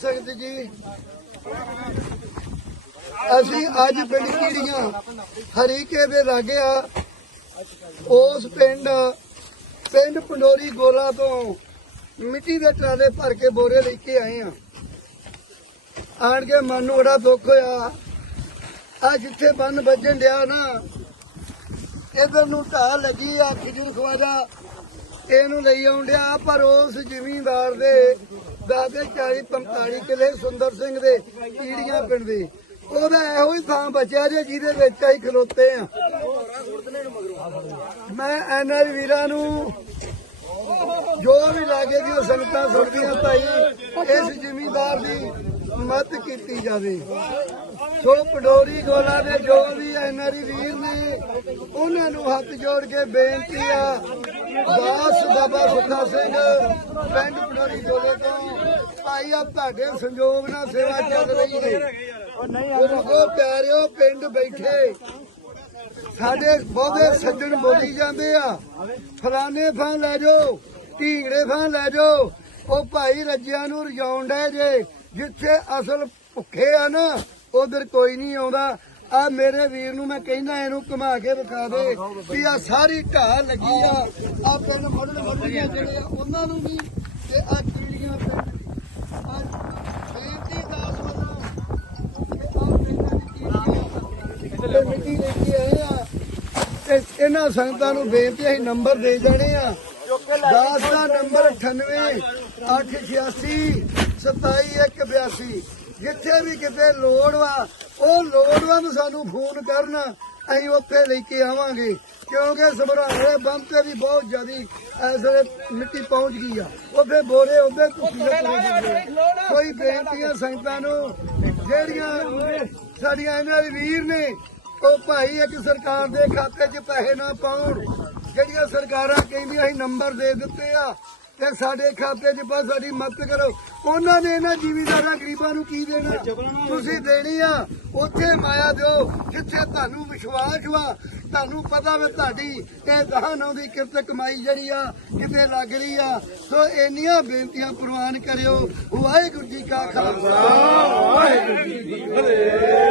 ਸੰਗਤ ਜੀ ਅਸੀਂ ਅੱਜ ਪਿੰਡ ਕੀੜੀਆਂ, ਹਰੀਕੇ ਦੇ ਲਾਗੇ ਆ। ਉਸ ਪਿੰਡ ਪਿੰਡ ਪੰਡੋਰੀ ਗੋਲਾ ਤੋਂ ਮਿੱਟੀ ਦੇ ਟਰਾਲੇ ਭਰ ਕੇ ਬੋਰੇ ਲੈ ਕੇ ਆਏ ਆ। ਆਣ ਕੇ ਮਨ ਨੂੰ ਬੜਾ ਦੁੱਖ ਹੋਇਆ। ਆ ਜਿੱਥੇ ਬੰਨ ਵੱਜਣ ਡਿਆ ਨਾ, ਇਧਰ ਨੂੰ ਢਾਹ ਲੱਗੀ ਆ ਖਿਜਰ ਖਵਾਜਾ। ਇਹਨੂੰ ਲਈ ਆਉਂਦਿਆ ਪਰ ਉਸ ਜ਼ਿਮੀਂਦਾਰ ਦੇ, ਦਾਦੇ 40 45 ਕਿਲੇ ਸੁੰਦਰ ਸਿੰਘ ਦੇ ਕੀੜੀਆਂ ਪਿੰਡ ਦੇ। ਉਹਦਾ ਇਹੋ ਹੀ ਥਾਂ ਬਚਿਆ ਜੇ ਜਿਹਦੇ ਵਿੱਚ ਅਸੀਂ ਖਲੋਤੇ ਆ। ਮੈਂ ਐਨਆਰ ਵੀਰਾਂ ਨੂੰ ਜੋ ਵੀ ਲਾਗੇ ਦੀਆਂ ਸੰਗਤਾਂ ਸੁਣਦੀਆਂ ਭਾਈ, ਇਸ ਜ਼ਿਮੀਂਦਾਰ ਦੀ ਮਤ ਕੀਤੀ ਜਾਵੇ। ਸੋ ਪਡੋਰੀ ਗੋਲਾ ਦੇ ਜੋ ਵੀ ਐਨਆਰੀ ਵੀਰ ਨੇ, ਉਹਨਾਂ ਨੂੰ ਹੱਥ ਜੋੜ ਕੇ ਬੇਨਤੀ ਆ, ਦਾਸ ਬਾਬਾ ਸੁੱਖਾ ਸਿੰਘ, ਪਿੰਡ ਪਡੋਰੀ ਗੋਲੇ ਤੋਂ, ਭਾਈ ਆ ਤੁਹਾਡੇ ਸੰਯੋਗ ਨਾਲ ਸੇਵਾ ਚੱਲ ਰਹੀ ਹੈ। ਗੁਰੂ ਪਿਆਰਿਓ ਪਿੰਡ ਬੈਠੇ, ਸਾਡੇ ਬਹੁਤੇ ਸੱਜਣ ਬੋਲੀ ਜਾਂਦੇ ਆ, ਫਲਾਣੇ ਫਾਂ ਲੈ ਜਾਓ, ਢੀਂਗੜੇ ਫਾਂ ਲੈ ਜਾਓ ਉਹ ਭਾਈ ਰੱਜਿਆਂ ਨੂੰ ਰਜਾਉਣ ਡਏ ਜੇ ਜਿੱਥੇ ਅਸਲ ਭੁੱਖੇ ਆ ਨਾ ਉਧਰ ਕੋਈ ਨਹੀਂ ਆਉਂਦਾ। ਆ ਮੇਰੇ ਵੀਰ ਨੂੰ ਮੈਂ ਕਹਿੰਦਾ ਇਹਨੂੰ ਘੁਮਾ ਕੇ ਵਿਖਾ ਦੇ ਵੀ ਆ ਸਾਰੀ ਢਾਹ ਲੱਗੀ ਆ। ਆ ਪਿੰਡ ਮੁੱਢ ਮੁੱਢੀਆਂ ਜਿਹੜੇ ਆ ਉਹਨਾਂ ਨੂੰ ਵੀ ਤੇ ਆ ਕੀੜੀਆਂ ਪਿੰਡ ਆ ਬੇਨਤੀ ਦਾਸ ਵੱਲੋਂ ਮਿੱਟੀ ਲੈ ਕੇ ਆਏ। ਤੇ ਇਹਨਾਂ ਸੰਗਤਾਂ ਨੂੰ ਬੇਨਤੀ ਹੈ ਨੰਬਰ ਦੇ ਜਾਣੇ ਆ। 10 ਦਾ ਨੰਬਰ 98 886 27182 ਜਿੱਥੇ ਵੀ ਕਿਤੇ ਲੋੜ ਵਾ, ਉਹ ਲੋੜਵੰਦ ਸਾਨੂੰ ਫੋਨ ਕਰਨ, ਅਸੀਂ ਉੱਥੇ ਲੈ ਕੇ ਆਵਾਂਗੇ। ਕਿਉਂਕਿ ਸਭਰਾਲੇ ਬੰਦ ਤੇ ਵੀ ਬਹੁਤ ਜ਼ਿਆਦੀ ਇਸ ਮਿੱਟੀ ਪਹੁੰਚ ਗਈ ਆ। ਉੱਥੇ ਬੋਰੇ ਉਹਦੇ ਤੁਸੀਂ ਕੋਈ ਬੇਨਤੀਆਂ ਸੰਗਤਾਂ ਨੂੰ, ਜਿਹੜੀਆਂ ਸਾਡੀਆਂ ਇਹਨਾਂ ਦੇ ਵੀਰ ਨੇ ਉਹ ਭਾਈ ਇੱਕ ਸਰਕਾਰ ਦੇ ਖਾਤੇ 'ਚ ਪੈਸੇ ਨਾ ਪਾਉਣ। ਜਿਹੜੀਆਂ ਸਰਕਾਰਾਂ ਕਹਿੰਦੀਆਂ ਅਸੀਂ ਨੰਬਰ ਦੇ ਦਿੱਤੇ ਆ, ਤੇ ਸਾਡੇ ਖਾਤੇ 'ਚ ਬਸ ਸਾਡੀ ਮਦਦ ਕਰੋ। ਉਹਨਾਂ ਨੇ ਇਹਨਾਂ ਜ਼ਿਮੀਂਦਾਰਾਂ ਗਰੀਬਾਂ ਨੂੰ ਕੀ ਦੇਣਾ? ਤੁਸੀਂ ਦੇਣੀ ਆ, ਉੱਥੇ ਮਾਇਆ ਦਿਓ, ਜਿੱਥੇ ਤੁਹਾਨੂੰ ਵਿਸ਼ਵਾਸ ਵਾ। ਤੁਹਾਨੂੰ ਪਤਾ ਵੇ ਤੁਹਾਡੀ ਇਹ ਦਹਨ ਆਉਂਦੀ ਕਿਰਤ ਕਮਾਈ ਜਿਹੜੀ ਆ, ਕਿਤੇ ਲੱਗ ਰਹੀ ਆ। ਸੋ ਇੰਨੀਆਂ ਬੇਨਤੀਆਂ ਪ੍ਰਵਾਨ ਕਰਿਓ। ਵਾਹਿਗੁਰੂ ਜੀ ਕਾ ਖਾਲਸਾ। ਵਾਹਿਗੁਰੂ ਜੀ ਕੀ ਫਤਿਹ।